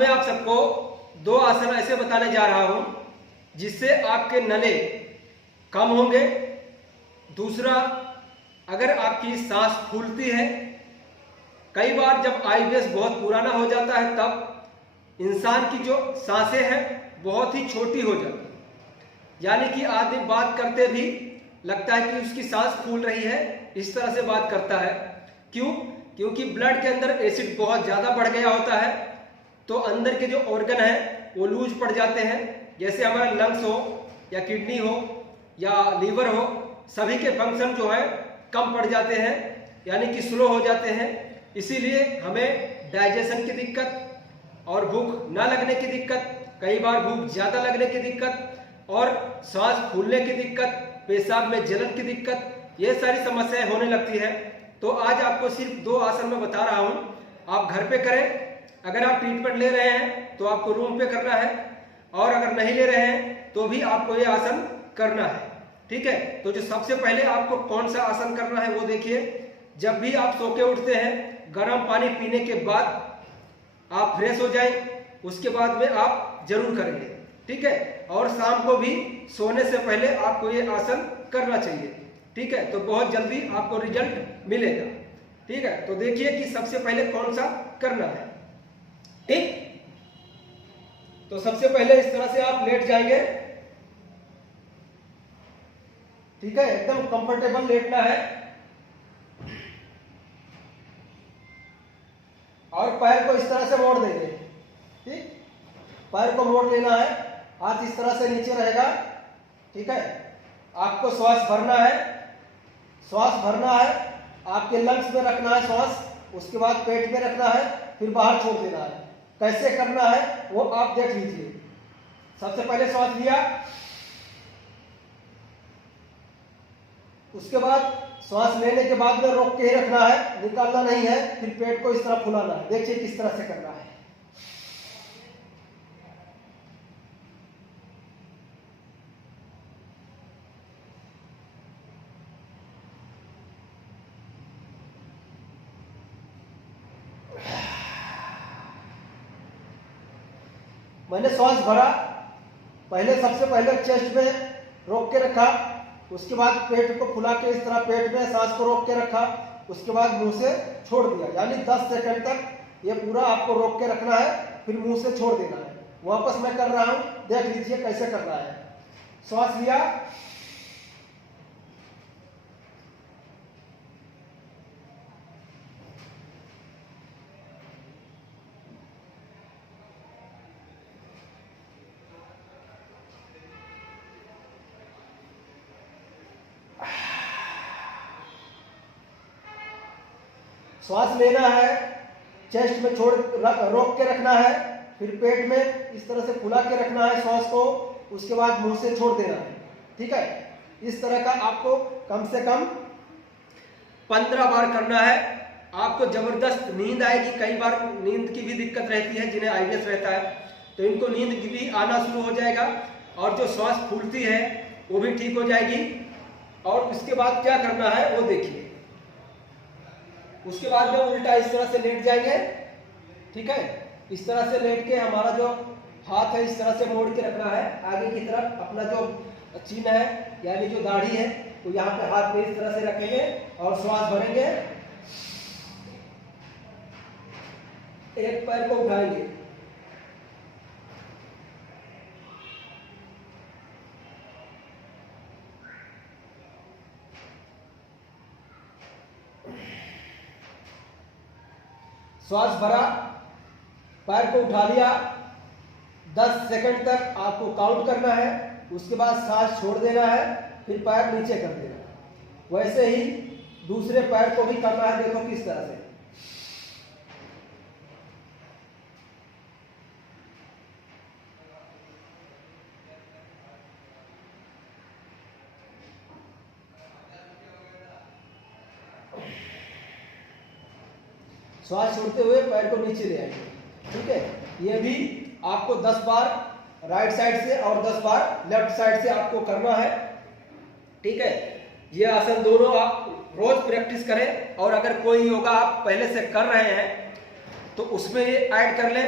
मैं आप सबको दो आसन ऐसे बताने जा रहा हूं जिससे आपके नले कम होंगे। दूसरा, अगर आपकी सांस फूलती है, कई बार जब आईबीएस बहुत पुराना हो जाता है तब इंसान की जो सांसें हैं बहुत ही छोटी हो जाती है, यानी कि आदमी बात करते भी लगता है कि उसकी सांस फूल रही है, इस तरह से बात करता है। क्यों? क्योंकि ब्लड के अंदर एसिड बहुत ज़्यादा बढ़ गया होता है, तो अंदर के जो ऑर्गन है वो लूज पड़ जाते हैं। जैसे हमारा लंग्स हो या किडनी हो या लीवर हो, सभी के फंक्शन जो है कम पड़ जाते हैं, यानी कि स्लो हो जाते हैं। इसीलिए हमें डाइजेशन की दिक्कत और भूख ना लगने की दिक्कत, कई बार भूख ज़्यादा लगने की दिक्कत और सांस फूलने की दिक्कत, पेशाब में जलन की दिक्कत, ये सारी समस्याएं होने लगती है। तो आज आपको सिर्फ दो आसन में बता रहा हूं, आप घर पे करें। अगर आप ट्रीटमेंट ले रहे हैं तो आपको रूम पे करना है, और अगर नहीं ले रहे हैं तो भी आपको ये आसन करना है। ठीक है, तो जो सबसे पहले आपको कौन सा आसन करना है वो देखिए। जब भी आप सो के उठते हैं, गर्म पानी पीने के बाद आप फ्रेश हो जाएं, उसके बाद में आप जरूर करेंगे। ठीक है, और शाम को भी सोने से पहले आपको ये आसन करना चाहिए। ठीक है, तो बहुत जल्दी आपको रिजल्ट मिलेगा। ठीक है, तो देखिए कि सबसे पहले कौन सा करना है। ठीक, तो सबसे पहले इस तरह से आप लेट जाएंगे। ठीक है, एकदम कंफर्टेबल लेटना है और पैर को इस तरह से मोड़ देंगे। ठीक, पैर को मोड़ लेना है, हाथ इस तरह से नीचे रहेगा। ठीक है, आपको श्वास भरना है, श्वास भरना है, आपके लंग्स में रखना है श्वास, उसके बाद पेट में रखना है, फिर बाहर छोड़ देना है। कैसे करना है वो आप देख लीजिए। सबसे पहले श्वास लिया, उसके बाद श्वास लेने के बाद में रोक के ही रखना है, निकालना नहीं है। फिर पेट को इस तरह फुलाना है। देखिए किस तरह से करना है। मैंने श्वास भरा, पहले सबसे पहले चेस्ट में रोक के रखा, उसके बाद पेट को फुला के इस तरह पेट में सांस को रोक के रखा, उसके बाद मुंह से छोड़ दिया। यानी 10 सेकंड तक ये पूरा आपको रोक के रखना है, फिर मुंह से छोड़ देना है। वापस मैं कर रहा हूं, देख लीजिए कैसे करना है। श्वास लिया, श्वास लेना है, चेस्ट में रोक के रखना है, फिर पेट में इस तरह से फुला के रखना है श्वास को, उसके बाद मुंह से छोड़ देना है। ठीक है, इस तरह का आपको कम से कम 15 बार करना है। आपको जबरदस्त नींद आएगी। कई बार नींद की भी दिक्कत रहती है, जिन्हें आईबीएस रहता है, तो इनको नींद भी आना शुरू हो जाएगा, और जो श्वास फूलती है वो भी ठीक हो जाएगी। और उसके बाद क्या करना है वो देखिए। उसके बाद में उल्टा इस तरह से लेट जाएंगे। ठीक है, इस तरह से लेट के हमारा जो हाथ है इस तरह से मोड़ के रखना है आगे की तरफ। अपना जो चिन्ह है यानी जो दाढ़ी है, तो यहाँ पे हाथ में इस तरह से रखेंगे और श्वास भरेंगे। एक पैर को उठाएंगे, श्वास भरा, पैर को उठा लिया, 10 सेकंड तक आपको काउंट करना है, उसके बाद सांस छोड़ देना है, फिर पैर नीचे कर देना है। वैसे ही दूसरे पैर को भी करना है। देखो किस तरह से। श्वास छोड़ते हुए पैर को नीचे ले आएंगे। ठीक है, ये भी आपको 10 बार राइट साइड से और 10 बार लेफ्ट साइड से आपको करना है। ठीक है, ये आसन दोनों आप रोज प्रैक्टिस करें, और अगर कोई योगा आप पहले से कर रहे हैं तो उसमें ये ऐड कर लें।